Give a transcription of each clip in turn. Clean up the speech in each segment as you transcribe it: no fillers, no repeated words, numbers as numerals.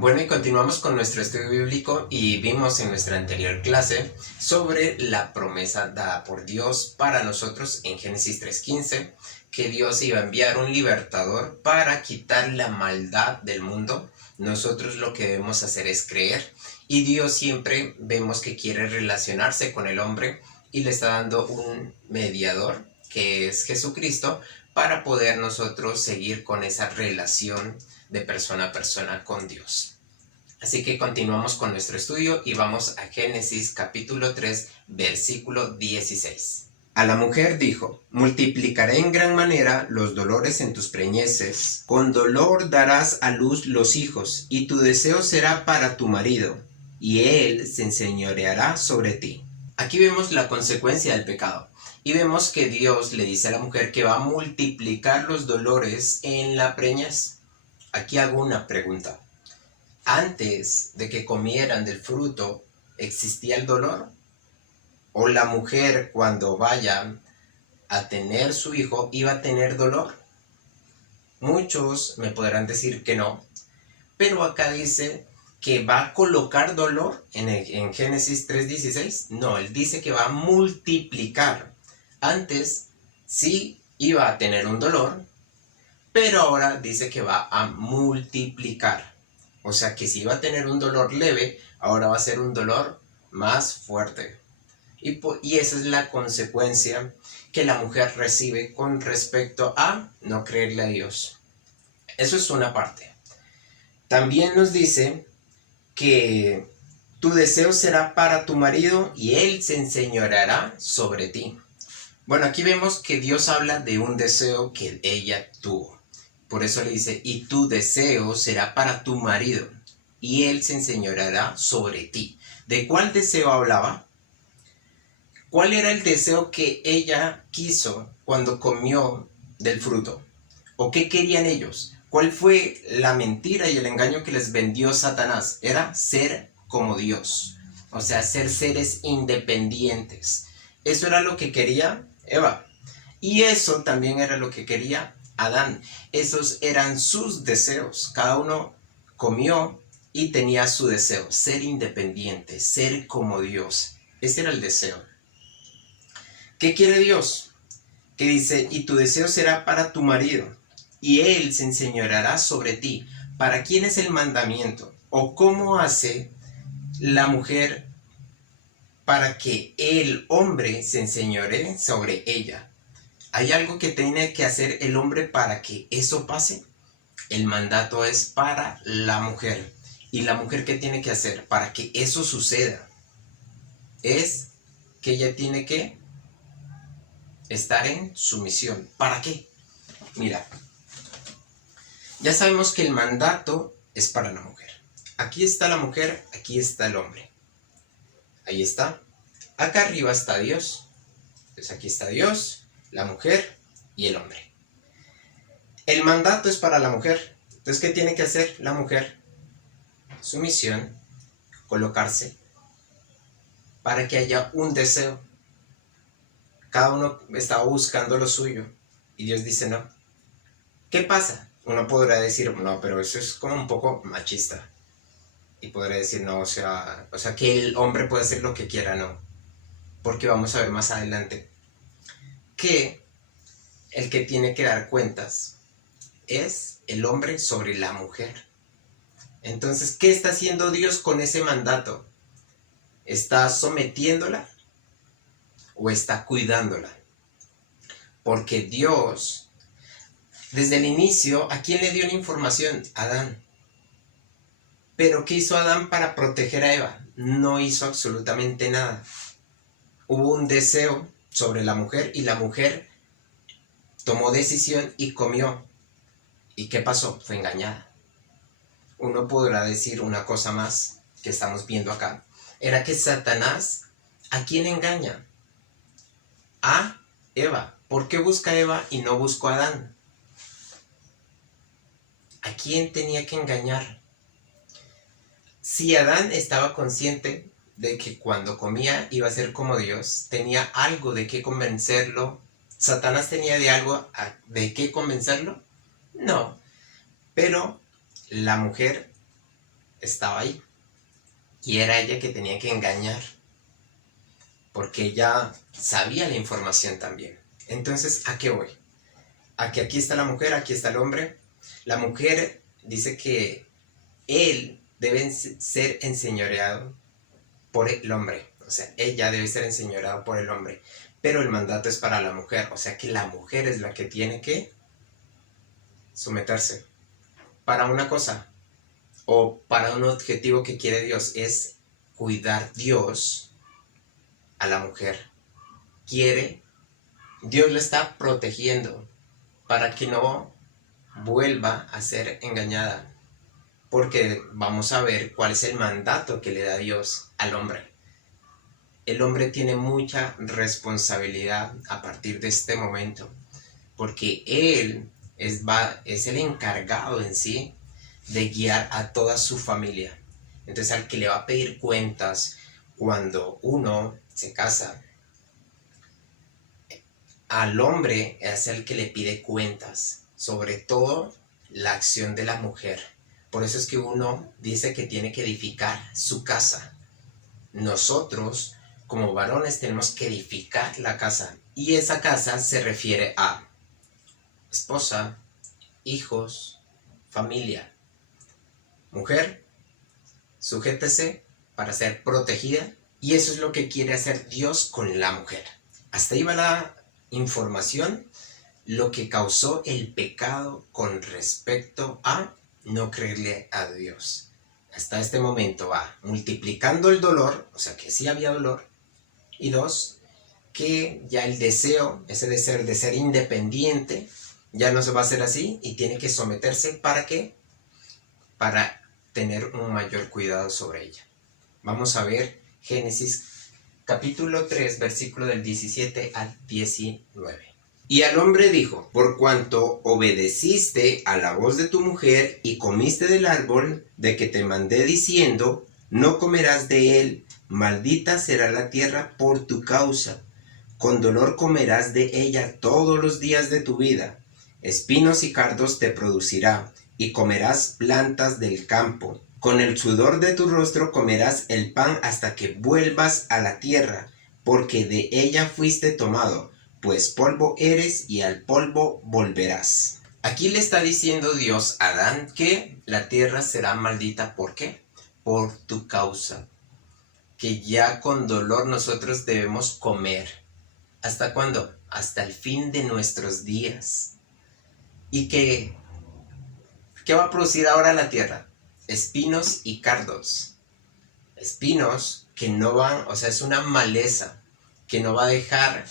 Bueno, y continuamos con nuestro estudio bíblico y vimos en nuestra anterior clase sobre la promesa dada por Dios para nosotros en Génesis 3:15, que Dios iba a enviar un libertador para quitar la maldad del mundo. Nosotros lo que debemos hacer es creer, y Dios siempre vemos que quiere relacionarse con el hombre y le está dando un mediador, que es Jesucristo, para poder nosotros seguir con esa relación de persona a persona con Dios. Así que continuamos con nuestro estudio y vamos a Génesis capítulo 3, versículo 16. A la mujer dijo: multiplicaré en gran manera los dolores en tus preñeces, con dolor darás a luz los hijos, y tu deseo será para tu marido, y él se enseñoreará sobre ti. Aquí vemos la consecuencia del pecado. Y vemos que Dios le dice a la mujer que va a multiplicar los dolores en la preñez. Aquí hago una pregunta. ¿Antes de que comieran del fruto existía el dolor? ¿O la mujer, cuando vaya a tener su hijo, iba a tener dolor? Muchos me podrán decir que no, pero acá dice que va a colocar dolor en Génesis 3:16. No, él dice que va a multiplicar. Antes sí iba a tener un dolor, pero ahora dice que va a multiplicar. O sea que si iba a tener un dolor leve, ahora va a ser un dolor más fuerte. Y esa es la consecuencia que la mujer recibe con respecto a no creerle a Dios. Eso es una parte. También nos dice que tu deseo será para tu marido y él se enseñoreará sobre ti. Bueno, aquí vemos que Dios habla de un deseo que ella tuvo. Por eso le dice: y tu deseo será para tu marido, y él se enseñoreará sobre ti. ¿De cuál deseo hablaba? ¿Cuál era el deseo que ella quiso cuando comió del fruto? ¿O qué querían ellos? ¿Cuál fue la mentira y el engaño que les vendió Satanás? Era ser como Dios. O sea, ser seres independientes. Eso era lo que quería Eva. Y eso también era lo que quería Adán. Esos eran sus deseos. Cada uno comió y tenía su deseo. Ser independiente, ser como Dios. Ese era el deseo. ¿Qué quiere Dios? Que dice: y tu deseo será para tu marido, y él se enseñoreará sobre ti. ¿Para quién es el mandamiento? ¿O cómo hace la mujer para que el hombre se enseñoree sobre ella? ¿Hay algo que tiene que hacer el hombre para que eso pase? El mandato es para la mujer. ¿Y la mujer qué tiene que hacer para que eso suceda? Es que ella tiene que estar en sumisión. ¿Para qué? Mira, ya sabemos que el mandato es para la mujer. Aquí está la mujer, aquí está el hombre. Ahí está. Acá arriba está Dios. Entonces aquí está Dios, la mujer y el hombre. El mandato es para la mujer. Entonces, ¿qué tiene que hacer la mujer? Sumisión, colocarse, para que haya un deseo. Cada uno está buscando lo suyo y Dios dice no. ¿Qué pasa? Uno podrá decir, no, pero eso es como un poco machista. Y podrá decir, no, o sea que el hombre puede hacer lo que quiera, no. Porque vamos a ver más adelante que el que tiene que dar cuentas es el hombre sobre la mujer. Entonces, ¿qué está haciendo Dios con ese mandato? ¿Está sometiéndola o está cuidándola? Porque Dios, desde el inicio, ¿a quién le dio la información? A Adán. ¿Pero qué hizo Adán para proteger a Eva? No hizo absolutamente nada. Hubo un deseo sobre la mujer y la mujer tomó decisión y comió. ¿Y qué pasó? Fue engañada. Uno podrá decir una cosa más que estamos viendo acá. Era que Satanás, ¿a quién engaña? A Eva. ¿Por qué busca a Eva y no buscó a Adán? ¿A quién tenía que engañar? Si Adán estaba consciente de que cuando comía iba a ser como Dios, tenía algo de qué convencerlo. ¿Satanás tenía de qué convencerlo? No. Pero la mujer estaba ahí. Y era ella que tenía que engañar, porque ella sabía la información también. Entonces, ¿a qué voy? A que aquí está la mujer, aquí está el hombre. La mujer dice que él debe ser enseñoreado por el hombre. O sea, ella debe ser enseñoreada por el hombre. Pero el mandato es para la mujer. O sea que la mujer es la que tiene que someterse. Para una cosa o para un objetivo que quiere Dios es cuidar Dios a la mujer. Dios la está protegiendo para que no vuelva a ser engañada. Porque vamos a ver cuál es el mandato que le da Dios al hombre. El hombre tiene mucha responsabilidad a partir de este momento, porque él es el encargado en sí de guiar a toda su familia. Entonces, al que le va a pedir cuentas cuando uno se casa, al hombre es el que le pide cuentas, sobre todo la acción de la mujer. Por eso es que uno dice que tiene que edificar su casa. Nosotros, como varones, tenemos que edificar la casa. Y esa casa se refiere a esposa, hijos, familia. Mujer, sujétese para ser protegida. Y eso es lo que quiere hacer Dios con la mujer. Hasta ahí va la información, lo que causó el pecado con respecto a no creerle a Dios. Hasta este momento va multiplicando el dolor, o sea que sí había dolor. Y dos, que ya el deseo, ese deseo de ser independiente, ya no se va a hacer así y tiene que someterse. ¿Para qué? Para tener un mayor cuidado sobre ella. Vamos a ver Génesis capítulo 3, versículo del 17 al 19. Y al hombre dijo: por cuanto obedeciste a la voz de tu mujer y comiste del árbol de que te mandé diciendo, no comerás de él, maldita será la tierra por tu causa. Con dolor comerás de ella todos los días de tu vida. Espinos y cardos te producirá, y comerás plantas del campo. Con el sudor de tu rostro comerás el pan hasta que vuelvas a la tierra, porque de ella fuiste tomado, pues polvo eres y al polvo volverás. Aquí le está diciendo Dios a Adán que la tierra será maldita. ¿Por qué? Por tu causa. Que ya con dolor nosotros debemos comer. ¿Hasta cuándo? Hasta el fin de nuestros días. ¿Y qué va a producir ahora la tierra? Espinos y cardos. Espinos que no van, o sea, es una maleza que no va a dejar,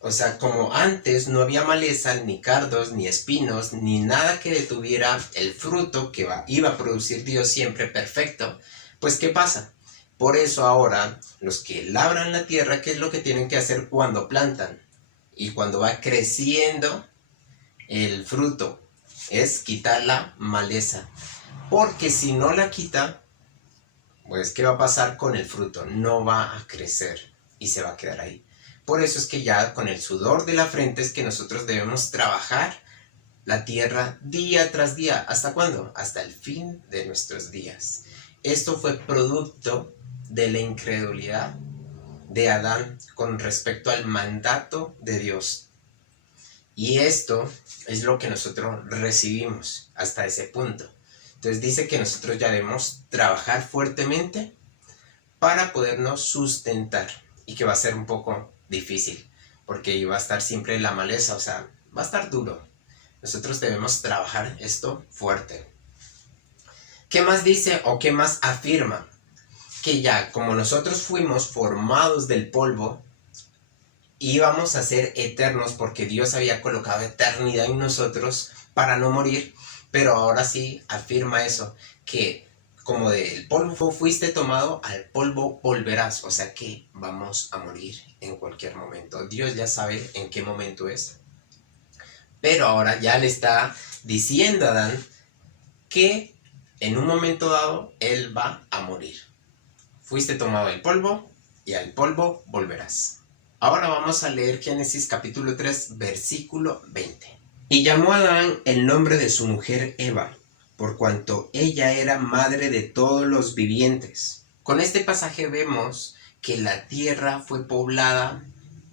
o sea, como antes no había maleza, ni cardos, ni espinos, ni nada que detuviera el fruto que iba a producir Dios siempre perfecto. Pues, ¿qué pasa? Por eso ahora, los que labran la tierra, ¿qué es lo que tienen que hacer cuando plantan? Y cuando va creciendo el fruto, es quitar la maleza. Porque si no la quita, pues ¿qué va a pasar con el fruto? No va a crecer y se va a quedar ahí. Por eso es que ya con el sudor de la frente es que nosotros debemos trabajar la tierra día tras día. ¿Hasta cuándo? Hasta el fin de nuestros días. Esto fue producto de la incredulidad de Adán con respecto al mandato de Dios. Y esto es lo que nosotros recibimos hasta ese punto. Entonces dice que nosotros ya debemos trabajar fuertemente para podernos sustentar, y que va a ser un poco difícil porque va a estar siempre la maleza, o sea, va a estar duro. Nosotros debemos trabajar esto fuerte. ¿Qué más dice o qué más afirma? Que ya como nosotros fuimos formados del polvo, íbamos a ser eternos porque Dios había colocado eternidad en nosotros para no morir. Pero ahora sí afirma eso, que como del polvo fuiste tomado, al polvo volverás. O sea que vamos a morir en cualquier momento. Dios ya sabe en qué momento es. Pero ahora ya le está diciendo a Adán que en un momento dado él va a morir. Fuiste tomado del polvo y al polvo volverás. Ahora vamos a leer Génesis capítulo 3, versículo 20. Y llamó a Adán el nombre de su mujer Eva, por cuanto ella era madre de todos los vivientes. Con este pasaje vemos que la tierra fue poblada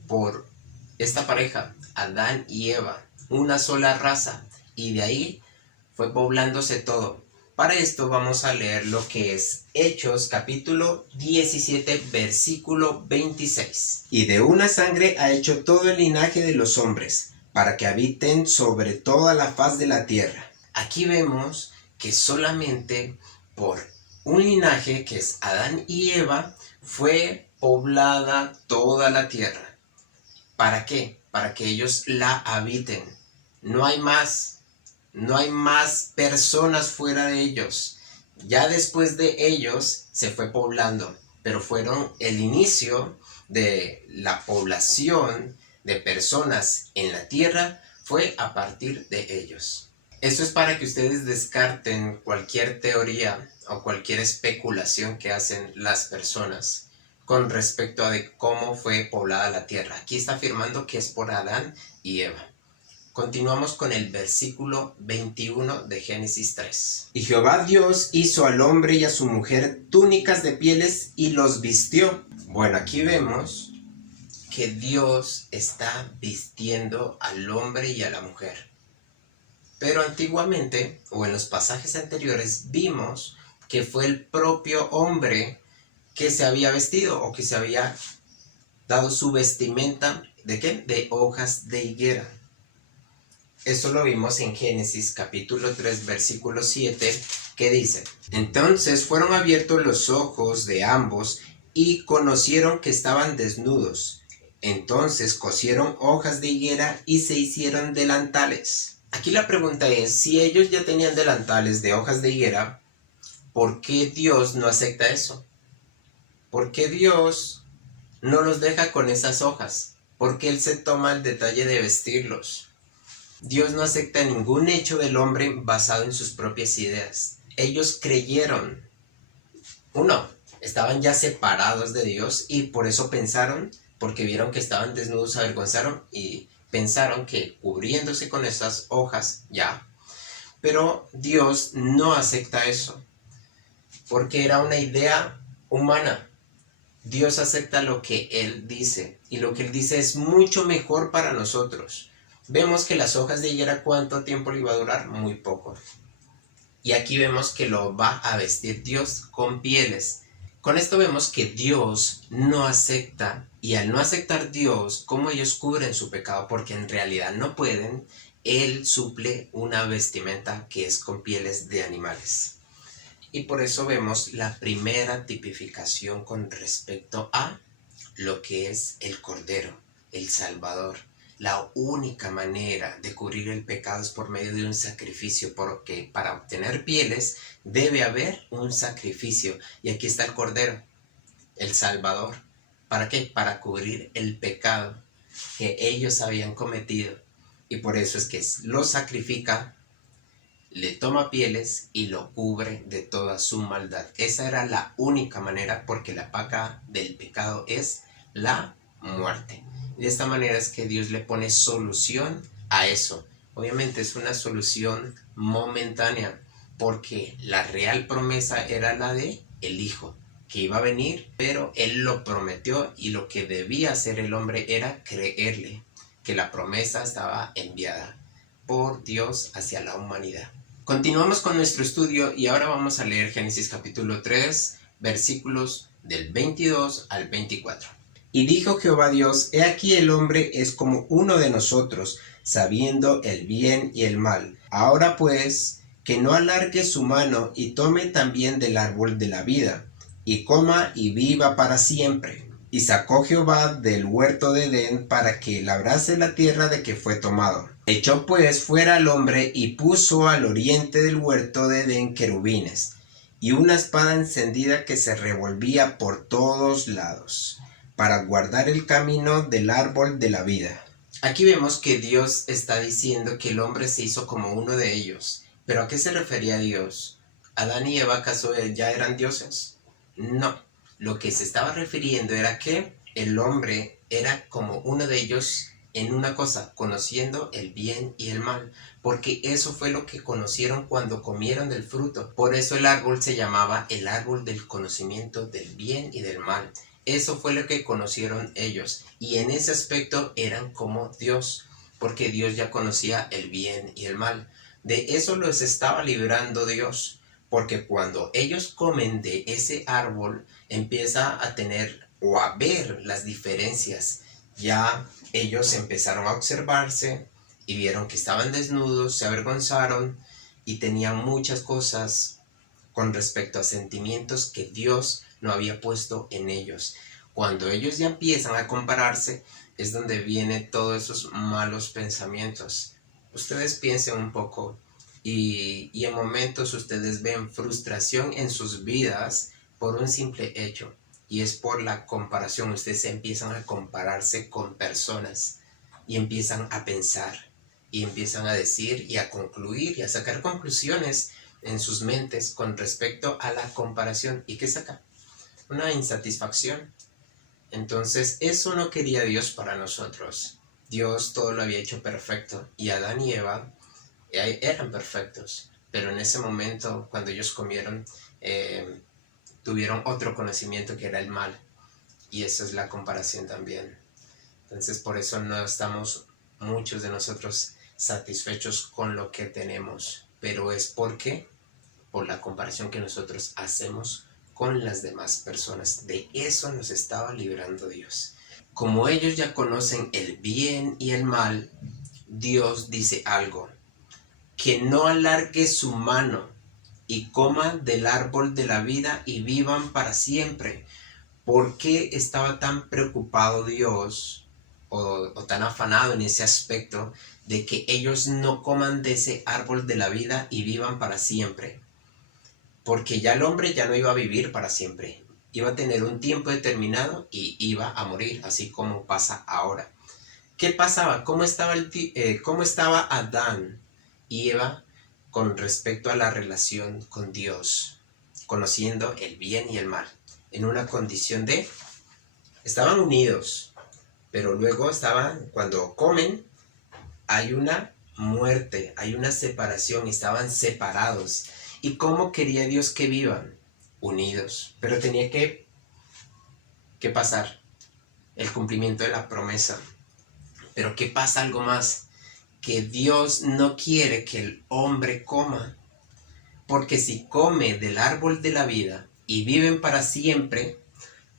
por esta pareja, Adán y Eva, una sola raza, y de ahí fue poblándose todo. Para esto vamos a leer lo que es Hechos capítulo 17 versículo 26. Y de una sangre ha hecho todo el linaje de los hombres, para que habiten sobre toda la faz de la tierra. Aquí vemos que solamente por un linaje que es Adán y Eva fue poblada toda la tierra. ¿Para qué? Para que ellos la habiten. No hay más personas fuera de ellos. Ya después de ellos se fue poblando, pero fueron el inicio de la población de personas en la tierra fue a partir de ellos. Esto es para que ustedes descarten cualquier teoría o cualquier especulación que hacen las personas con respecto a de cómo fue poblada la tierra. Aquí está afirmando que es por Adán y Eva. Continuamos con el versículo 21 de Génesis 3. Y Jehová Dios hizo al hombre y a su mujer túnicas de pieles y los vistió. Bueno, aquí vemos que Dios está vistiendo al hombre y a la mujer. Pero antiguamente, o en los pasajes anteriores, vimos que fue el propio hombre que se había vestido o que se había dado su vestimenta, ¿de qué? De hojas de higuera. Esto lo vimos en Génesis capítulo 3 versículo 7 que dice: Entonces fueron abiertos los ojos de ambos y conocieron que estaban desnudos. Entonces cosieron hojas de higuera y se hicieron delantales. Aquí la pregunta es, si ellos ya tenían delantales de hojas de higuera, ¿por qué Dios no acepta eso? ¿Por qué Dios no los deja con esas hojas? ¿Por qué Él se toma el detalle de vestirlos? Dios no acepta ningún hecho del hombre basado en sus propias ideas. Ellos creyeron. Estaban ya separados de Dios y por eso pensaron, porque vieron que estaban desnudos, se avergonzaron y pensaron que cubriéndose con esas hojas ya. Pero Dios no acepta eso, porque era una idea humana. Dios acepta lo que Él dice y lo que Él dice es mucho mejor para nosotros. Vemos que las hojas de higuera, ¿cuánto tiempo le iba a durar? Muy poco. Y aquí vemos que lo va a vestir Dios con pieles. Con esto vemos que Dios no acepta, y al no aceptar Dios, ¿cómo ellos cubren su pecado? Porque en realidad no pueden. Él suple una vestimenta que es con pieles de animales. Y por eso vemos la primera tipificación con respecto a lo que es el Cordero, el Salvador. La única manera de cubrir el pecado es por medio de un sacrificio, porque para obtener pieles debe haber un sacrificio. Y aquí está el Cordero, el Salvador. ¿Para qué? Para cubrir el pecado que ellos habían cometido. Y por eso es que lo sacrifica, le toma pieles y lo cubre de toda su maldad. Esa era la única manera, porque la paga del pecado es la muerte. De esta manera es que Dios le pone solución a eso. Obviamente es una solución momentánea, porque la real promesa era la de el Hijo, que iba a venir, pero Él lo prometió y lo que debía hacer el hombre era creerle, que la promesa estaba enviada por Dios hacia la humanidad. Continuamos con nuestro estudio y ahora vamos a leer Génesis capítulo 3, versículos del 22 al 24. Y dijo Jehová Dios: He aquí el hombre es como uno de nosotros, sabiendo el bien y el mal. Ahora pues, que no alargue su mano y tome también del árbol de la vida, y coma y viva para siempre. Y sacó Jehová del huerto de Edén para que labrase la tierra de que fue tomado. Echó pues fuera al hombre y puso al oriente del huerto de Edén querubines, y una espada encendida que se revolvía por todos lados, para guardar el camino del árbol de la vida. Aquí vemos que Dios está diciendo que el hombre se hizo como uno de ellos. ¿Pero a qué se refería Dios? ¿Adán y Eva acaso ya eran dioses? No. Lo que se estaba refiriendo era que el hombre era como uno de ellos en una cosa, conociendo el bien y el mal, porque eso fue lo que conocieron cuando comieron del fruto. Por eso el árbol se llamaba el árbol del conocimiento del bien y del mal. Eso fue lo que conocieron ellos, y en ese aspecto eran como Dios, porque Dios ya conocía el bien y el mal. De eso los estaba librando Dios, porque cuando ellos comen de ese árbol, empieza a tener o a ver las diferencias. Ya ellos empezaron a observarse y vieron que estaban desnudos, se avergonzaron y tenían muchas cosas con respecto a sentimientos que Dios no había puesto en ellos. Cuando ellos ya empiezan a compararse, es donde vienen todos esos malos pensamientos. Ustedes piensen un poco y en momentos ustedes ven frustración en sus vidas por un simple hecho, y es por la comparación. Ustedes empiezan a compararse con personas y empiezan a pensar y empiezan a decir y a concluir y a sacar conclusiones en sus mentes con respecto a la comparación. ¿Y qué saca? Una insatisfacción. Entonces eso no quería Dios para nosotros. Dios todo lo había hecho perfecto, y Adán y Eva eran perfectos, pero en ese momento cuando ellos comieron, tuvieron otro conocimiento que era el mal, y eso es la comparación también. Entonces por eso no estamos muchos de nosotros satisfechos con lo que tenemos, pero es porque por la comparación que nosotros hacemos con las demás personas. De eso nos estaba librando Dios. Como ellos ya conocen el bien y el mal, Dios dice algo: que no alargue su mano y coma del árbol de la vida y vivan para siempre. ¿Por qué estaba tan preocupado Dios o tan afanado en ese aspecto de que ellos no coman de ese árbol de la vida y vivan para siempre? Porque ya el hombre ya no iba a vivir para siempre, iba a tener un tiempo determinado y iba a morir, así como pasa ahora. ¿Qué pasaba? ¿Cómo estaba Adán y Eva con respecto a la relación con Dios, conociendo el bien y el mal? En una condición de, estaban unidos, pero luego cuando comen, hay una muerte, hay una separación, estaban separados. ¿Y cómo quería Dios que vivan? Unidos. Pero tenía que pasar el cumplimiento de la promesa. Pero ¿qué pasa? Algo más, que Dios no quiere que el hombre coma, porque si come del árbol de la vida y viven para siempre,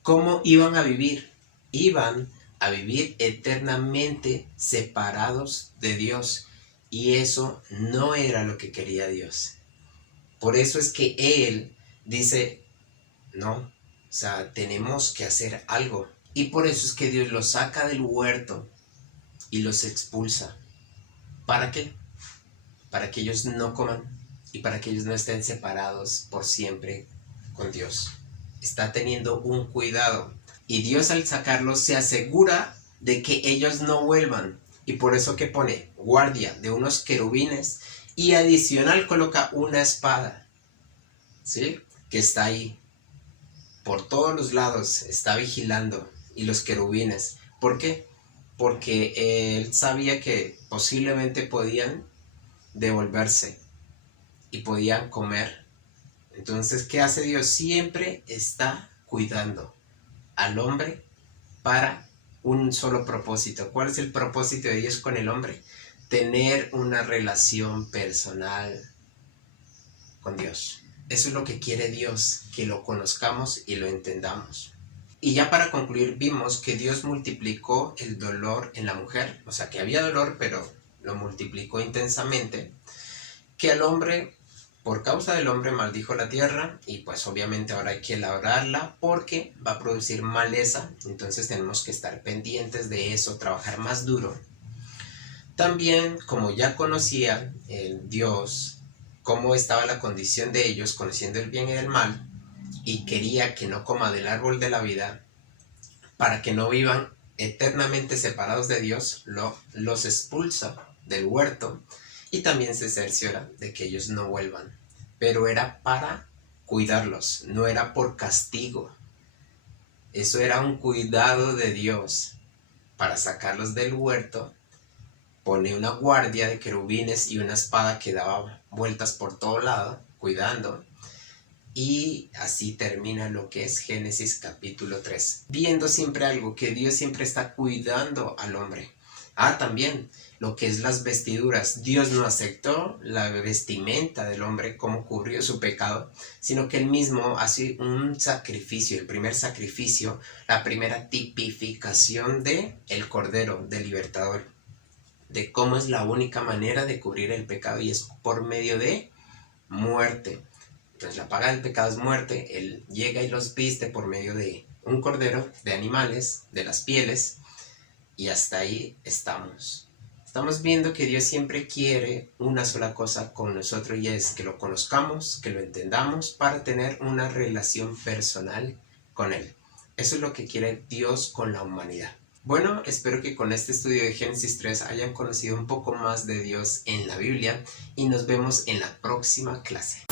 ¿cómo iban a vivir? Iban a vivir eternamente separados de Dios, y eso no era lo que quería Dios. Por eso es que Él dice, no, o sea, tenemos que hacer algo. Y por eso es que Dios los saca del huerto y los expulsa. ¿Para qué? Para que ellos no coman y para que ellos no estén separados por siempre con Dios. Está teniendo un cuidado. Y Dios, al sacarlos, se asegura de que ellos no vuelvan. Y por eso que pone guardia de unos querubines, y adicional coloca una espada, ¿sí? Que está ahí por todos los lados, está vigilando. Y los querubines, ¿por qué? Porque él sabía que posiblemente podían devolverse y podían comer. Entonces, ¿qué hace Dios? Siempre está cuidando al hombre para un solo propósito. ¿Cuál es el propósito de Dios con el hombre? Tener una relación personal con Dios. Eso es lo que quiere Dios, que lo conozcamos y lo entendamos. Y ya para concluir, vimos que Dios multiplicó el dolor en la mujer. O sea, que había dolor, pero lo multiplicó intensamente. Que al hombre, por causa del hombre, maldijo la tierra, y pues obviamente ahora hay que labrarla porque va a producir maleza. Entonces tenemos que estar pendientes de eso, trabajar más duro. También, como ya conocía el Dios cómo estaba la condición de ellos, conociendo el bien y el mal, y quería que no coma del árbol de la vida para que no vivan eternamente separados de Dios, los expulsa del huerto, y también se cerciora de que ellos no vuelvan. Pero era para cuidarlos, no era por castigo. Eso era un cuidado de Dios para sacarlos del huerto pone una guardia de querubines y una espada que daba vueltas por todo lado, cuidando. Y así termina lo que es Génesis capítulo 3. Viendo siempre algo, que Dios siempre está cuidando al hombre. También lo que es las vestiduras. Dios no aceptó la vestimenta del hombre como cubrió su pecado, sino que él mismo hace un sacrificio, el primer sacrificio, la primera tipificación de el Cordero, del Libertador, de cómo es la única manera de cubrir el pecado, y es por medio de muerte. Entonces la paga del pecado es muerte. Él llega y los viste por medio de un cordero, de animales, de las pieles, y hasta ahí estamos. Estamos viendo que Dios siempre quiere una sola cosa con nosotros, y es que lo conozcamos, que lo entendamos, para tener una relación personal con Él. Eso es lo que quiere Dios con la humanidad. Bueno, espero que con este estudio de Génesis 3 hayan conocido un poco más de Dios en la Biblia, y nos vemos en la próxima clase.